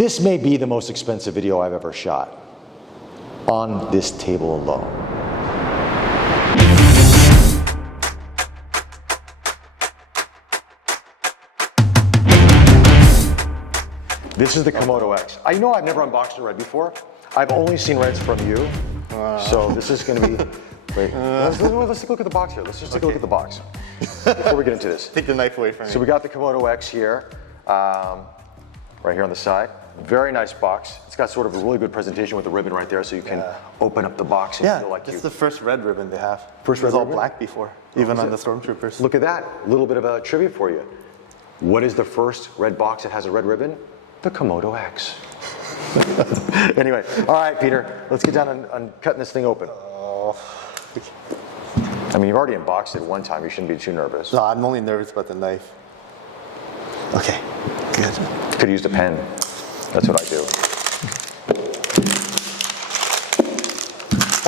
This may be the most expensive video I've ever shot on this table alone. This is the Komodo-X. I know I've never unboxed a RED before. I've only seen REDs from you. So this is gonna be, wait, let's take a look at the box here. Let's just take a look at the box before we get into this. Take the knife away from me. So we got the Komodo-X here, right here on the side. Very nice box. It's got sort of a really good presentation with the ribbon right there, so you can open up the box and feel like this is the first red ribbon they have. First it was red all ribbon? black before, even on the Stormtroopers. Look at that. A little bit of a trivia for you. What is the first red box that has a red ribbon? The Komodo-X. Anyway, all right, Peter, let's get down on cutting this thing open. I mean, you've already unboxed it one time. You shouldn't be too nervous. No, I'm only nervous about the knife. Okay, good. Could have used a pen. That's what I do.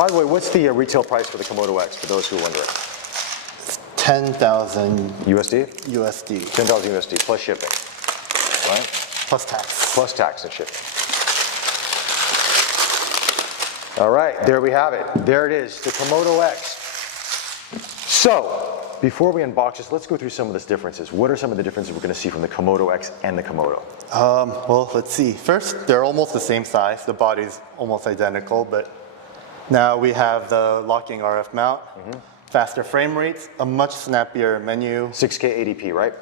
By the way, what's the retail price for the Komodo-X, for those who are wondering? 10,000 USD? USD. 10,000 USD plus shipping, right? Plus tax. Plus tax and shipping. All right, there we have it. There it is, the Komodo-X. So, before we unbox this, let's go through some of the differences. What are some of the differences we're going to see from the Komodo-X and the Komodo? Well, let's see. First, they're almost the same size. The body's almost identical, but now we have the locking RF mount, faster frame rates, a much snappier menu. 6K ADP, right?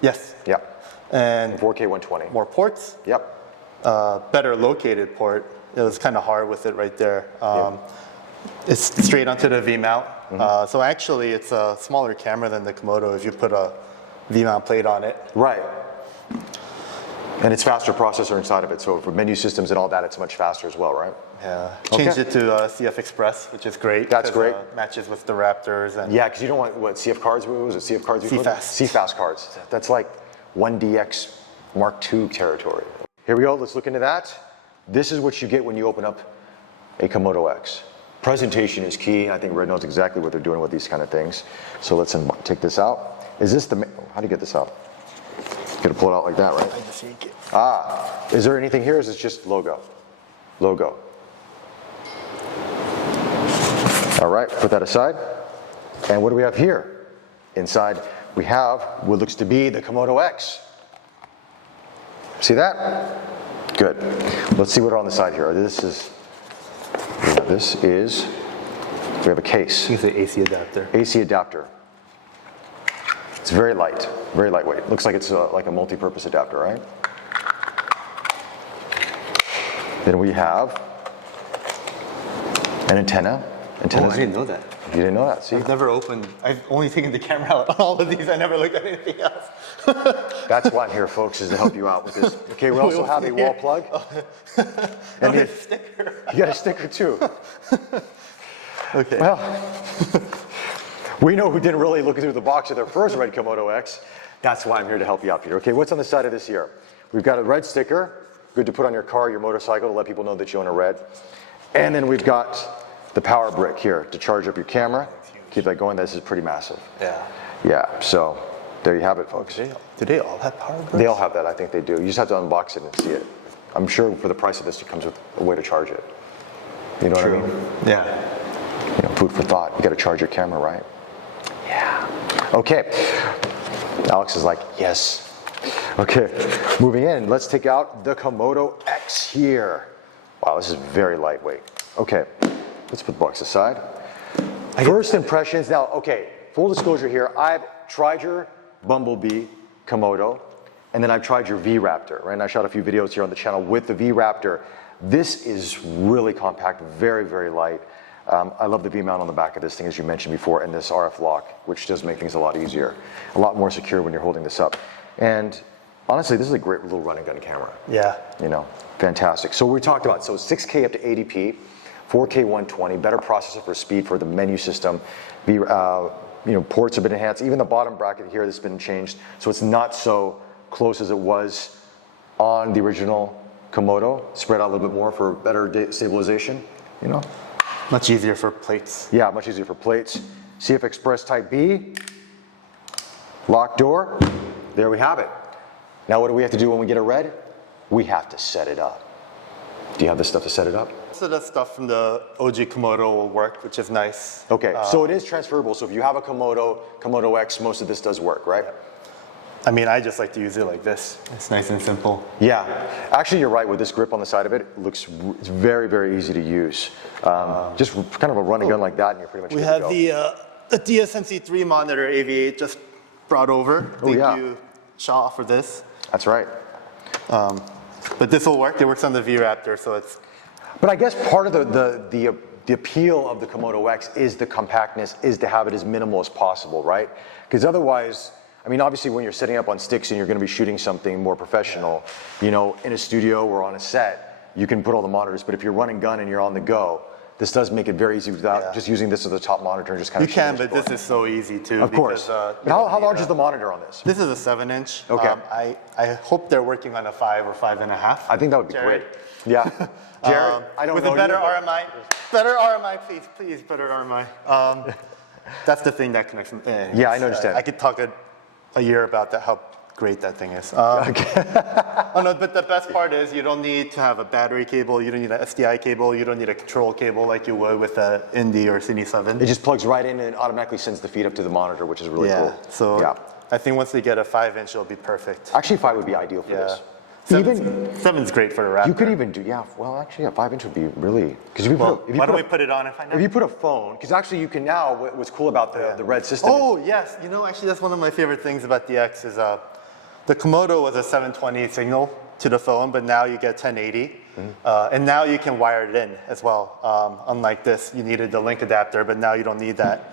Yes. Yep. And 4K 120. more ports. Yep. Better located port. It was kind of hard with it right there. It's straight onto the V-mount. So actually, it's a smaller camera than the Komodo if you put a V-mount plate on it. Right. And it's faster processor inside of it, so for menu systems and all that, it's much faster as well, right? Yeah. Changed it to CF Express, which is great. That's great. Matches with the Raptors. And Yeah, because you don't want, what, CF cards? What was it, CF cards? CFast. CFast cards. That's like 1DX Mark II territory. Here we go, let's look into that. This is what you get when you open up a Komodo-X. Presentation is key. I think RED knows exactly what they're doing with these kind of things. So let's take this out. Is this the, how do you get this out? You gotta pull it out like that, right? I just yank it. Ah, is there anything here? Or is it just logo? Logo. All right, put that aside. And what do we have here? Inside, we have what looks to be the Komodo-X. See that? Good. Let's see what are on the side here. This is, we have a case. It's an AC adapter. AC adapter. It's very light, very lightweight. Looks like it's like a multi-purpose adapter, right? Then we have an antenna. Oh, I didn't know that. You didn't know that, see? I've never opened, I've only taken the camera out on all of these. I never looked at anything else. That's why I'm here, folks, is to help you out with this. Okay, we also have a wall plug. And a sticker. You got a sticker too. Okay. Well, we know who didn't really look through the box of their first RED Komodo-X. That's why I'm here to help you out, Peter. Okay, what's on the side of this here? We've got a RED sticker, good to put on your car, your motorcycle, to let people know that you own a RED. And then we've got the power brick here to charge up your camera. Keep that going. This is pretty massive. Yeah. Yeah, so there you have it, folks. Do they all have power bricks? They all have that, I think they do. You just have to unbox it and see it. I'm sure for the price of this, it comes with a way to charge it. You know what I mean? Yeah. You know, food for thought. You got to charge your camera, right? Yeah. Okay. Alex is like, yes. Okay. Moving in, let's take out the Komodo-X here. Wow, this is very lightweight. Okay. Let's put the box aside. First impressions. Now, okay, full disclosure here. I've tried your Bumblebee Komodo, and then I've tried your v-raptor, right? And I shot a few videos here on the channel with the v-raptor. This is really compact, very, very light. I love the V-mount on the back of this thing, as you mentioned before, and this RF lock, which does make things a lot easier, a lot more secure when you're holding this up. And honestly, this is a great little run and gun camera. Yeah. You know, fantastic. So we talked about, so 6K up to ADP, 4K 120, better processor for speed for the menu system. You know, ports have been enhanced. Even the bottom bracket here, this has been changed, so it's not so close as it was on the original Komodo. Spread out a little bit more for better stabilization. You know. Much easier for plates. Yeah, much easier for plates. CF Express Type B, lock door. There we have it. Now what do we have to do when we get a RED? we have to set it up. Do you have the stuff to set it up? So the stuff from the OG Komodo will work, which is nice. Okay, so it is transferable. So if you have a Komodo-X, most of this does work, right? I mean, I just like to use it like this. It's nice and simple. Yeah, actually you're right, with this grip on the side of it, it's very, very easy to use. Just kind of a run and gun like that and you're pretty much We good have to go. the DSMC3 monitor AV8 just brought over. Thank yeah. you, Shaw, for this. That's right. But this will work. It works on the v-raptor, so it's... But I guess part of the appeal of the Komodo-X is the compactness, is to have it as minimal as possible, right? Because otherwise, I mean, obviously when you're setting up on sticks and you're going to be shooting something more professional, you know, in a studio or on a set, you can put all the monitors. But if you're running gun and you're on the go, this does make it very easy without just using this as the top monitor and just kind of. You can, but this is so easy too. Of course. But how large is the monitor on this? This is a 7-inch. Okay. I hope they're working on a 5 or 5.5. I think that would be Jared. great. Yeah. Jared, I don't with know a better you, but- RMI. Better RMI, please, better RMI. That's the thing that connects them. Yeah, I understand. I could talk a year about that, how great that thing is. Oh no, but the best part is you don't need to have a battery cable, you don't need an SDI cable, you don't need a control cable like you would with a Indy or Cine 7. It just plugs right in and automatically sends the feed up to the monitor, which is really cool. So I think once they get a 5-inch, it'll be perfect. Actually, 5 would be ideal for this. 7's great for the Raptor. You could even do, well, actually, 5-inch would be really, because why don't we put it on and find out? If you put a phone, because actually you can now, what's cool about the RED system. Oh, yes. You know, actually, that's one of my favorite things about the X is the Komodo was a 720 signal to the phone, but now you get 1080. And now you can wire it in as well. Unlike this, you needed the link adapter, but now you don't need that.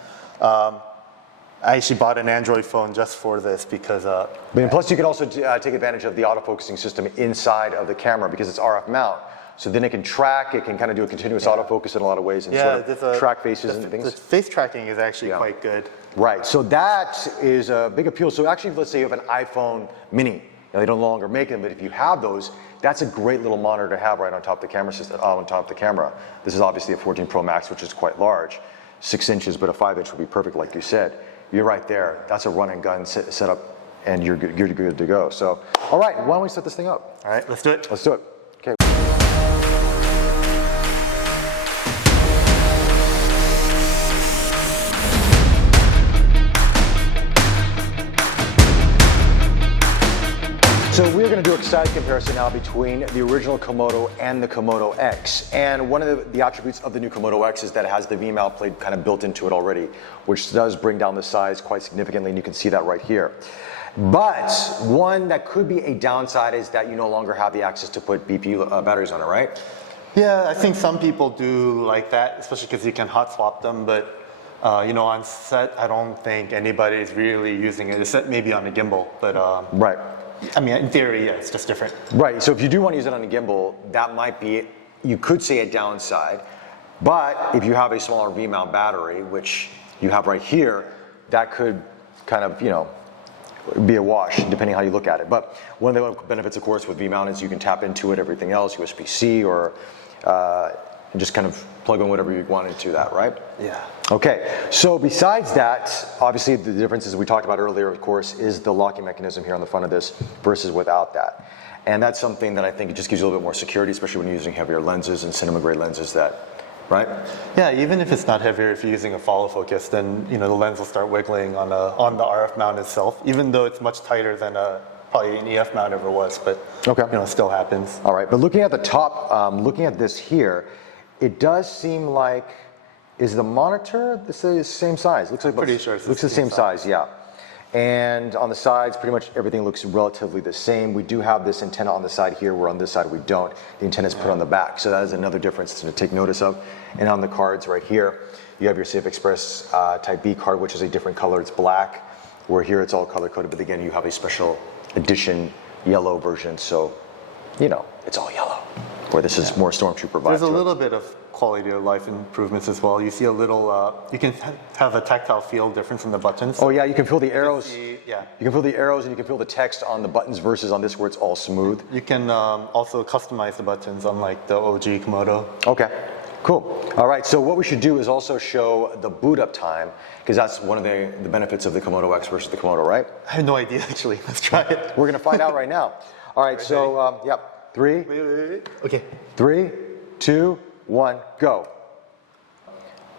I actually bought an Android phone just for this because... And plus you can also take advantage of the autofocusing system inside of the camera because it's RF mount. So then it can track, it can kind of do a continuous autofocus in a lot of ways and sort of track faces and things. The face tracking is actually quite good. Right, so that is a big appeal. So actually, let's say you have an iPhone mini. Now, they no longer make them, but if you have those, that's a great little monitor to have right on top of the camera system, on top of the camera. This is obviously a 14 Pro Max, which is quite large. 6 inches, but a 5-inch would be perfect, like you said. You're right there. That's a run and gun setup, and you're good to go. So, all right, why don't we set this thing up? All right, let's do it. Let's do it. Okay. So we're going to do a size comparison now between the original Komodo and the Komodo-X. And one of the attributes of the new Komodo-X is that it has the V-mount plate kind of built into it already, which does bring down the size quite significantly, and you can see that right here. But one that could be a downside is that you no longer have the access to put BP batteries on it, right? Yeah, I think some people do like that, especially because you can hot swap them, but you know, on set, I don't think anybody's really using it, except maybe on a gimbal, but right. I mean, in theory, yeah, it's just different. Right, so if you do want to use it on a gimbal, that might be, you could say a downside, but if you have a smaller V-mount battery, which you have right here, that could kind of, you know, be a wash, depending how you look at it. But one of the benefits, of course, with V-mount is you can tap into it, everything else, USB-C, or just kind of plug in whatever you want into that, right? Yeah. Okay, so besides that, obviously the differences we talked about earlier, of course, is the locking mechanism here on the front of this versus without that. And that's something that I think it just gives you a little bit more security, especially when you're using heavier lenses and cinema grade lenses that, right? Yeah, even if it's not heavier, if you're using a follow focus, then you know the lens will start wiggling on the RF mount itself, even though it's much tighter than probably an EF mount ever was, but you know, it still happens. All right, but looking at the top, looking at this here, it does seem like, is the monitor the same size? Looks like pretty sure it's looks the same size, yeah. And on the sides, pretty much everything looks relatively the same. We do have this antenna on the side here, where on this side we don't. The antenna is put on the back, so that is another difference to take notice of. And on the cards right here, you have your Safe Express Type B card, which is a different color. It's black, where here it's all color coded, but again, you have a special edition yellow version, so you know it's all yellow. Where this is more Stormtrooper vibe. There's a little bit of quality of life improvements as well. You see a little, you can have a tactile feel difference in the buttons. Oh yeah, you can feel the arrows. Yeah. You can feel the arrows and you can feel the text on the buttons versus on this where it's all smooth. You can also customize the buttons unlike the OG Komodo. Okay, cool. All right, so what we should do is also show the boot up time, because that's one of the benefits of the Komodo-X versus the Komodo, right? I have no idea actually. Let's try it. We're gonna find out right now. All right, so, yep. Three, Wait. Okay. 3, 2, 1, go.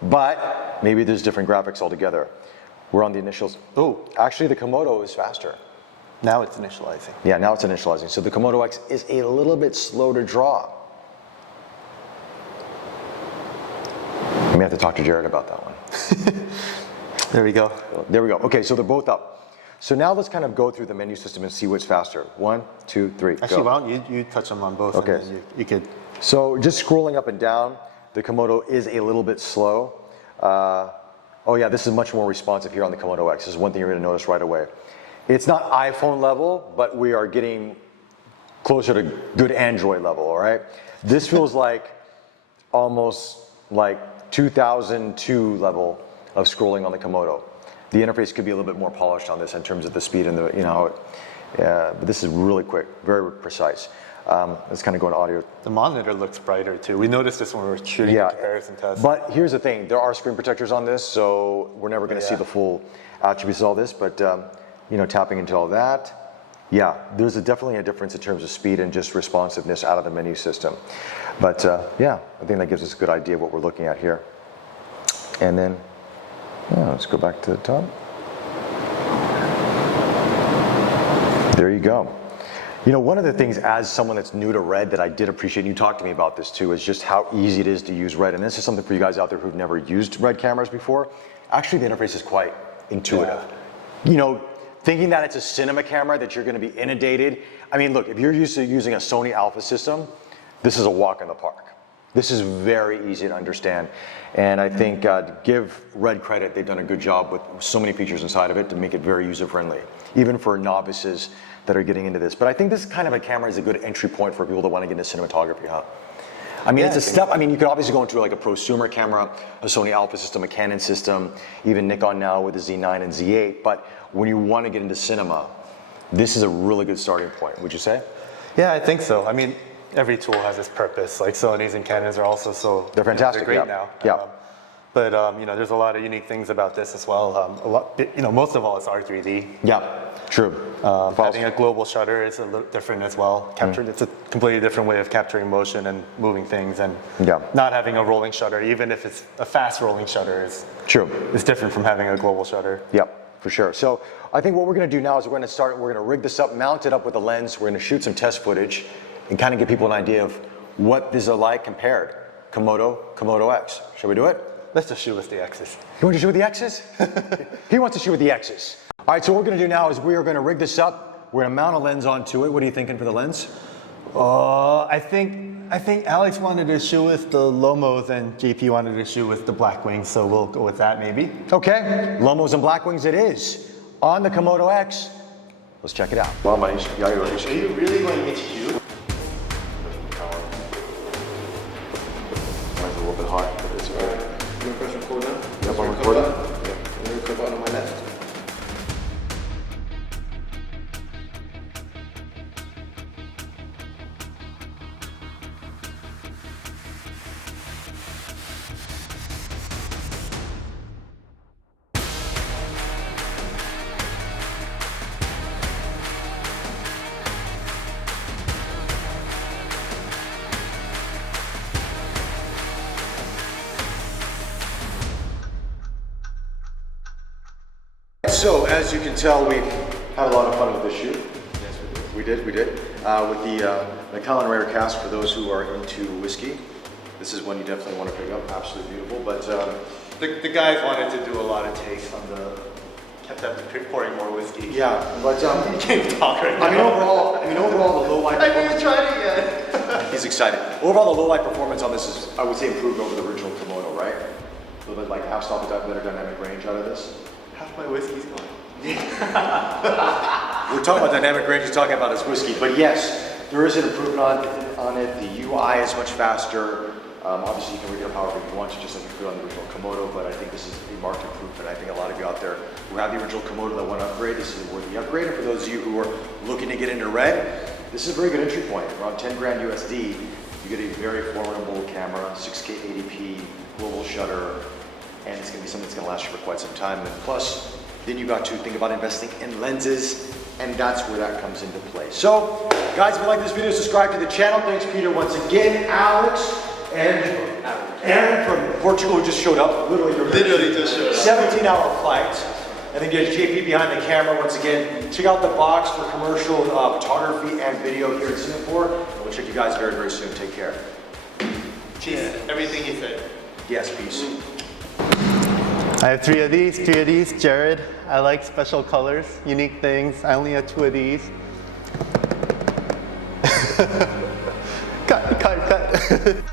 But maybe there's different graphics altogether. We're on the initials. Oh, actually the Komodo is faster. Now it's initializing. Yeah, now it's initializing. So the Komodo-X is a little bit slow to draw. We may have to talk to Jared about that one. There we go. There we go. Okay, so they're both up. So now let's kind of go through the menu system and see what's faster. 1, 2, 3, Actually, go. why don't you touch them on both? Okay. And then you could. So just scrolling up and down, the Komodo is a little bit slow. Oh yeah, this is much more responsive here on the Komodo-X. This is one thing you're going to notice right away. It's not iPhone level, but we are getting closer to good Android level, all right? This feels like almost like 2002 level of scrolling on the Komodo. The interface could be a little bit more polished on this in terms of the speed and the, you know, but this is really quick, very precise. Let's kind of go into audio. The monitor looks brighter too. We noticed this when we were shooting the comparison test. But here's the thing, there are screen protectors on this, so we're never going to see the full attributes of all this, but you know, tapping into all that, yeah, there's definitely a difference in terms of speed and just responsiveness out of the menu system. But yeah, I think that gives us a good idea of what we're looking at here. And then, yeah, let's go back to the top. There you go. You know, one of the things as someone that's new to RED that I did appreciate, and you talked to me about this too, is just how easy it is to use RED. And this is something for you guys out there who've never used RED cameras before. Actually, the interface is quite intuitive. Yeah. You know, thinking that it's a cinema camera, that you're going to be inundated. I mean, look, if you're used to using a Sony Alpha system, this is a walk in the park. This is very easy to understand. And I think to give RED credit, they've done a good job with so many features inside of it to make it very user-friendly, even for novices that are getting into this. But I think this kind of a camera is a good entry point for people that want to get into cinematography, huh? I mean, it's a step. I mean, you could obviously go into like a prosumer camera, a Sony Alpha system, a Canon system, even Nikon now with the Z9 and Z8. But when you want to get into cinema, this is a really good starting point, would you say? Yeah, I think so. I mean, every tool has its purpose. Like Sony's and Canons are also so they're fantastic. They're great now. Yeah. But you know, there's a lot of unique things about this as well. A lot, you know, most of all, it's R3D. Yeah, true. Having a global shutter is a little different as well. It's a completely different way of capturing motion and moving things, and not having a rolling shutter, even if it's a fast rolling shutter, is different from having a global shutter. Yep, for sure. So I think what we're going to do now is we're going to rig this up, mount it up with a lens. We're going to shoot some test footage and kind of give people an idea of what these are like compared. Komodo-X. Shall we do it? Let's just shoot with the X's. You want to shoot with the X's? He wants to shoot with the X's. All right, so what we're going to do now is we are going to rig this up. We're going to mount a lens onto it. What are you thinking for the lens? I think Alex wanted to shoot with the Lomos and JP wanted to shoot with the Blackwings, so we'll go with that maybe. Okay, Lomos and Blackwings it is. On the Komodo-X, let's check it out. Well, Are you really going to shoot? Mine's a little bit hot, but it's okay. You want to press record now? Yep, I'm recording. Yep. And the record button on my left. So, as you can tell, we've had a lot of fun with this shoot. Yes, we did. We did. With the Macallan Rare Cask, for those who are into whiskey, this is one you definitely want to pick up. Absolutely beautiful. But The guys wanted to do a lot of takes on kept them pouring more whiskey. yeah, but You can't even talk right now. I mean, overall, the low light. I haven't even tried it yet. He's excited. Overall, the low light performance on this is, I would say, improved over the original Komodo, right? A little bit like half stop, better dynamic range out of this. Half my whiskey's gone. We're talking about dynamic range, he's talking about his whiskey, but yes, there is an improvement on it. The UI is much faster. Obviously, you can rig it up however you want to, just like you could on the original Komodo, but I think this is a marked improvement. I think a lot of you out there who have the original Komodo that want to upgrade, this is a worthy upgrade. And for those of you who are looking to get into RED, this is a very good entry point. Around 10 grand USD, you get a very formidable camera, 6K 80p, global shutter, and it's going to be something that's going to last you for quite some time. And plus, then you got to think about investing in lenses. and that's where that comes into play. So, guys, if you like this video, subscribe to the channel. Thanks, Peter, once again. Alex and Aaron from Portugal just showed up. Literally just showed up. 17-hour flight. And then get JP behind the camera once again. Check out the box for commercial photography and video here in Singapore. And we'll check you guys very, very soon. Take care. Cheers. Everything he said. Yes, peace. I have 3 of these, Jared. I like special colors, unique things. I only have 2 of these. Cut.